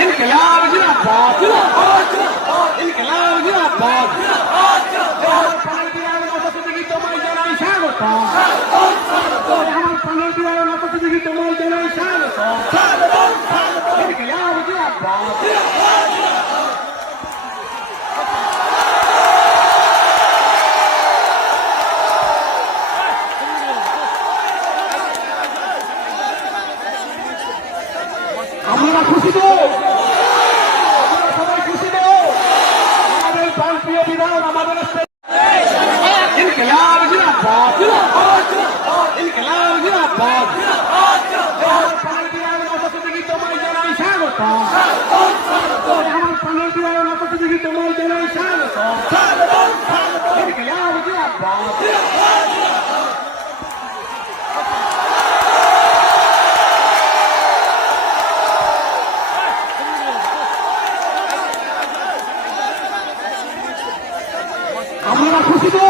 इनकलाब जिंदाबाद इनकलाब जिंदाबाद তোমায় জানাই স্বাগত আমার প্রাণের বিরাট মাতা দিদি তোমায় জানাই স্বাগত ইনকলাব জিন্দাবাদ আমরা খুশি তো আমরা সবাই খুশি তো আমাদের প্রাণপ্রিয় বিধান আমাদের ইনকলাব জিন্দাবাদ ইনকলাব জিন্দাবাদ আমার প্রাণের বিধান মাতা দিদি তোমায় জানাই স্বাগত আমার প্রাণের বিধান মাতা দিদি তোমায় জানাই স্বাগত ইনকলাব জিন্দাবাদ আমরা খুশি তো